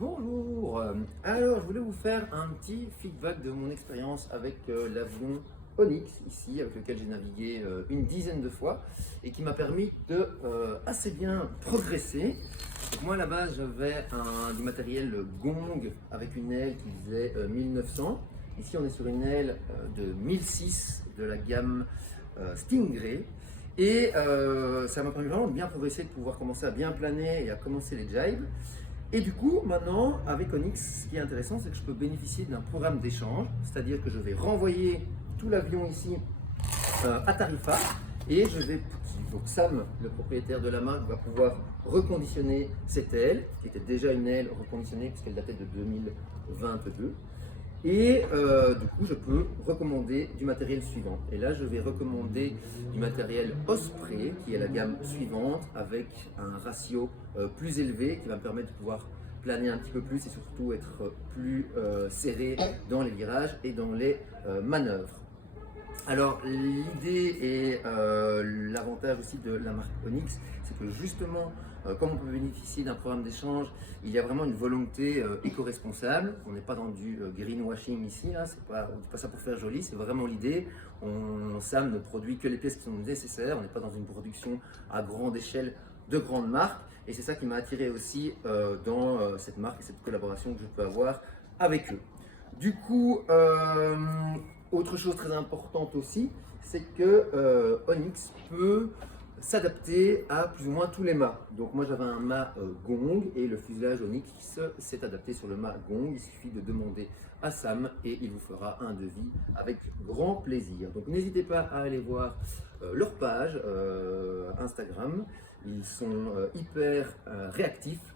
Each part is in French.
Bonjour, alors je voulais vous faire un petit feedback de mon expérience avec l'avion Onyx ici, avec lequel j'ai navigué une dizaine de fois et qui m'a permis de assez bien progresser. Donc moi à la base j'avais du matériel Gong avec une aile qui faisait 1900. Ici on est sur une aile de 1006 de la gamme Stingray. Et ça m'a permis vraiment de bien progresser, de pouvoir commencer à bien planer et à commencer les jibes. Et du coup, maintenant, avec Onyx, ce qui est intéressant, c'est que je peux bénéficier d'un programme d'échange, c'est-à-dire que je vais renvoyer tout l'avion ici à Tarifa et je vais, donc Sam, le propriétaire de la marque, va pouvoir reconditionner cette aile, qui était déjà une aile reconditionnée puisqu'elle datait de 2022. Et du coup, je peux recommander du matériel suivant. Et là, je vais recommander du matériel Osprey, qui est la gamme suivante, avec un ratio plus élevé, qui va me permettre de pouvoir planer un petit peu plus et surtout être plus serré dans les virages et dans les manœuvres. Alors l'idée et l'avantage aussi de la marque Onyx, c'est que justement, comme on peut bénéficier d'un programme d'échange, il y a vraiment une volonté éco-responsable. On n'est pas dans du greenwashing ici, hein, on ne dit pas ça pour faire joli, c'est vraiment l'idée. Sam ne produit que les pièces qui sont nécessaires, on n'est pas dans une production à grande échelle de grandes marques. Et c'est ça qui m'a attiré aussi dans cette marque et cette collaboration que je peux avoir avec eux. Du coup, autre chose très importante aussi, c'est que Onyx peut s'adapter à plus ou moins tous les mâts. Donc moi j'avais un mât Gong et le fuselage Onyx s'est adapté sur le mât Gong. Il suffit de demander à Sam et il vous fera un devis avec grand plaisir. Donc n'hésitez pas à aller voir leur page Instagram. Ils sont hyper réactifs.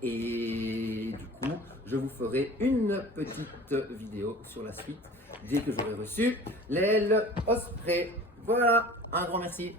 Et du coup, je vous ferai une petite vidéo sur la suite dès que j'aurai reçu l'aile Osprey. Voilà, un grand merci.